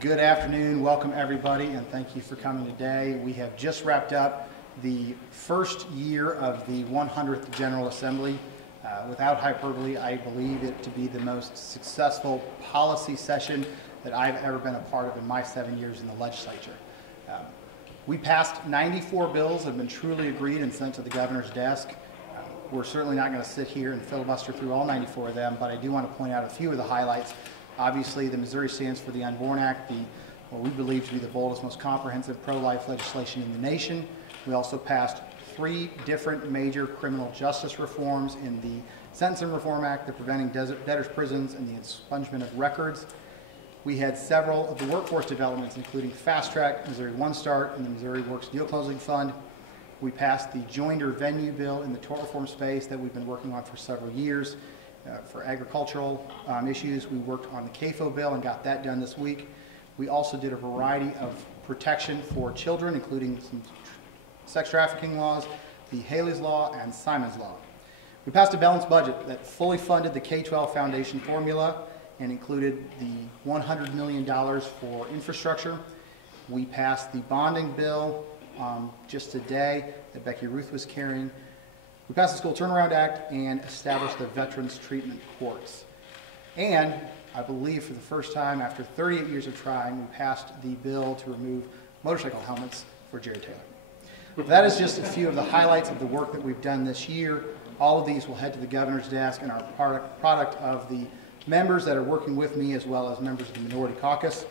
Good afternoon, welcome everybody, and thank you for coming today. We have just wrapped up the first year of the 100th General Assembly. Without hyperbole, I believe it to be the most successful policy session that I've ever been a part of in my 7 years in the legislature. We passed 94 bills that have been truly agreed and sent to the governor's desk. We're certainly not going to sit here and filibuster through all 94 of them, but I do want to point out a few of the highlights. Obviously, the Missouri Stands for the Unborn Act, what we believe to be the boldest, most comprehensive pro-life legislation in the nation. We also passed 3 different major criminal justice reforms in the Sentencing Reform Act, the Preventing Debtors' Prisons, and the Expungement of Records. We had several of the workforce developments, including Fast Track, Missouri One Start, and the Missouri Works Deal Closing Fund. We passed the Joinder Venue Bill in the tort reform space that we've been working on for several years. For agricultural issues, we worked on the CAFO bill and got that done this week. We also did a variety of protection for children, including some sex trafficking laws, the Haley's Law, and Simon's Law. We passed a balanced budget that fully funded the K-12 Foundation formula and included the $100 million for infrastructure. We passed the bonding bill just today that Becky Ruth was carrying. We passed the School Turnaround Act and established the Veterans Treatment Courts. And I believe for the first time after 38 years of trying, we passed the bill to remove motorcycle helmets for Jerry Taylor. That is just a few of the highlights of the work that we've done this year. All of these will head to the governor's desk and are product of the members that are working with me as well as members of the Minority Caucus.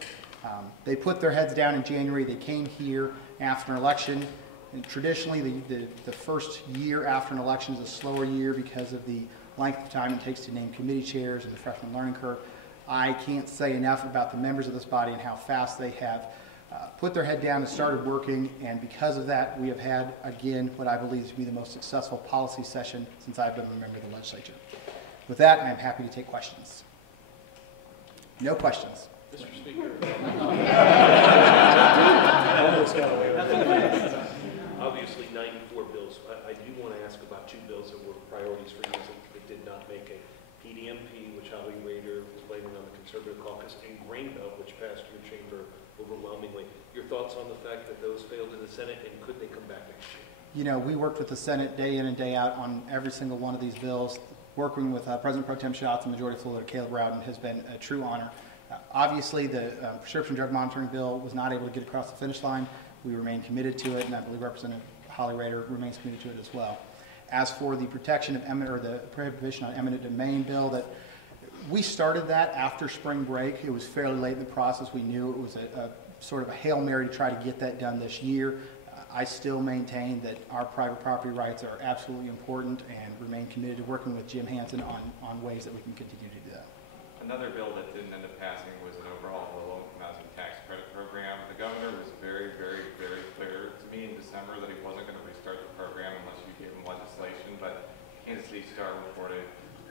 They put their heads down in January. They came here after an election. And traditionally, the first year after an election is a slower year because of the length of time it takes to name committee chairs and the freshman learning curve. I can't say enough about the members of this body and how fast they have put their head down and started working, and because of that, we have had, again, what I believe to be the most successful policy session since I've been a member of the legislature. With that, I am happy to take questions. No questions. Mr. Speaker. Obviously, 94 bills. I do want to ask about 2 bills that were priorities for you that did not make a PDMP, which Holly Rader was blaming on the Conservative Caucus, and Grain Belt, which passed your chamber overwhelmingly. Your thoughts on the fact that those failed in the Senate, and could they come back next year? You know, we worked with the Senate day in and day out on every single one of these bills. Working with President Pro Tem Schatz and Majority Floor Leader Caleb Rowden has been a true honor. Obviously, the prescription drug monitoring bill was not able to get across the finish line. We remain committed to it, and I believe Representative Holly Rader remains committed to it as well. As for the protection of the prohibition on eminent domain bill, that we started that after spring break. It was fairly late in the process. We knew it was a sort of a Hail Mary to try to get that done this year. I still maintain that our private property rights are absolutely important and remain committed to working with Jim Hansen on ways that we can continue to do that. Another bill that didn't end up passing was an overhaul of the low-income housing tax credit program. The governor was very, very, very clear to me in December that he wasn't going to restart the program unless you gave him legislation, but Kansas City Star reported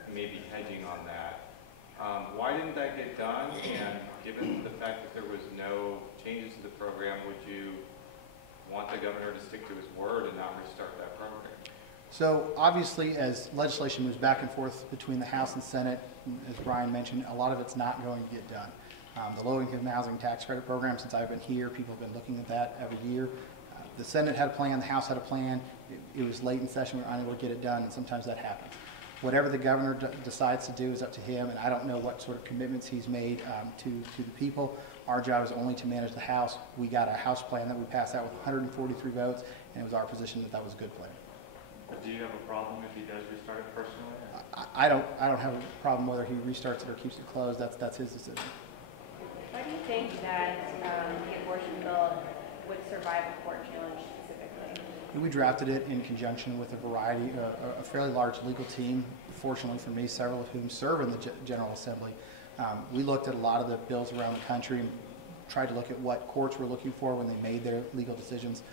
maybe hedging on that. Why didn't that get done? And given the fact that there was no changes to the program, would you want the governor to stick to his word and not restart that program? So obviously, as legislation moves back and forth between the House and Senate, as Brian mentioned, a lot of it's not going to get done. The low-income housing tax credit program, since I've been here, people have been looking at that every year. The Senate had a plan, the House had a plan. It was late in session, we were unable to get it done, and sometimes that happens. Whatever the governor decides to do is up to him, and I don't know what sort of commitments he's made to the people. Our job is only to manage the House. We got a House plan that we passed out with 143 votes, and it was our position that that was a good plan. Do you have a problem if he does restart it personally? I don't have a problem whether he restarts it or keeps it closed. That's his decision. Why do you think that the abortion bill would survive a court challenge specifically? We drafted it in conjunction with a variety, a fairly large legal team, fortunately for me, several of whom serve in the General Assembly. We looked at a lot of the bills around the country and tried to look at what courts were looking for when they made their legal decisions.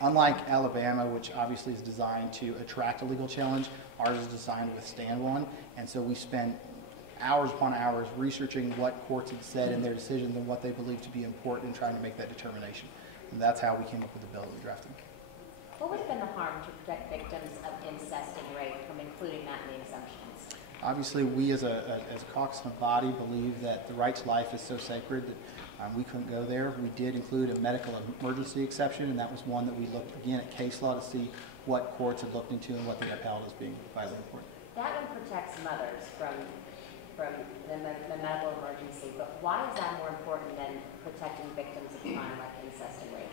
Unlike Alabama, which obviously is designed to attract a legal challenge, ours is designed to withstand one. And so we spent hours upon hours researching what courts had said in their decisions and what they believed to be important in trying to make that determination. And that's how we came up with the bill that we drafted. What would have been the harm to protect victims of incest and rape from including that in the exemptions? Obviously, we as a caucus and a body believe that the right to life is so sacred that we couldn't go there. We did include a medical emergency exception, and that was one that we looked again at case law to see what courts had looked into and what they upheld as being vitally important. That one protects mothers from the medical emergency, but why is that more important than protecting victims of crime like incest and rape?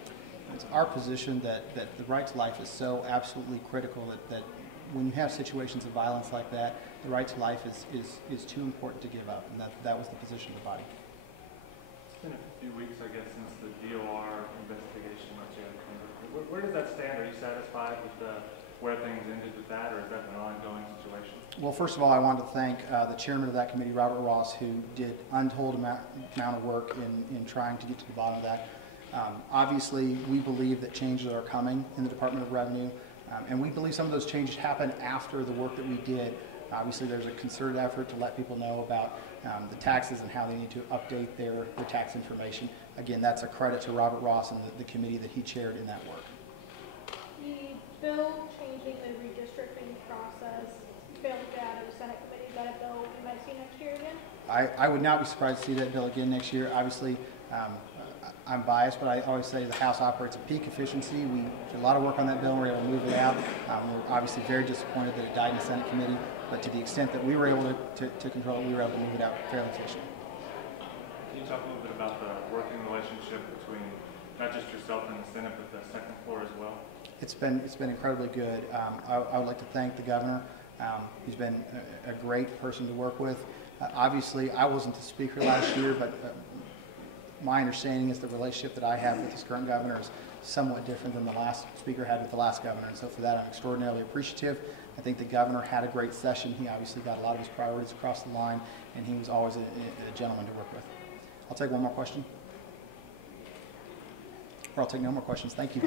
It's our position that the right to life is so absolutely critical that when you have situations of violence like that, the right to life is too important to give up, and that was the position of the body. It's been a few weeks, I guess, since the DOR investigation that you had conducted. Where does that stand? Are you satisfied with where things ended with that, or is that an ongoing situation? Well, first of all, I wanted to thank the chairman of that committee, Robert Ross, who did untold amount of work in trying to get to the bottom of that. Obviously, we believe that changes are coming in the Department of Revenue, and we believe some of those changes happen after the work that we did. Obviously, there's a concerted effort to let people know about the taxes and how they need to update their tax information. Again, that's a credit to Robert Ross and the committee that he chaired in that work. The bill changing the redistricting process failed to get out of the Senate committee. Is that a bill we might see next year again? I would not be surprised to see that bill again next year. Obviously, I'm biased, but I always say the House operates at peak efficiency. We did a lot of work on that bill and we were able to move it out. We're obviously very disappointed that it died in the Senate committee, but to the extent that we were able to control it, we were able to move it out fairly efficiently. Can you talk a little bit about the working relationship between not just yourself and the Senate, but the second floor as well? It's been incredibly good. I would like to thank the governor. He's been a great person to work with. Obviously, I wasn't the speaker last year, but my understanding is the relationship that I have with this current governor is somewhat different than the last speaker had with the last governor, and so for that I'm extraordinarily appreciative. I think the governor had a great session. He obviously got a lot of his priorities across the line, and he was always a gentleman to work with. I'll take one more question. Or I'll take no more questions. Thank you.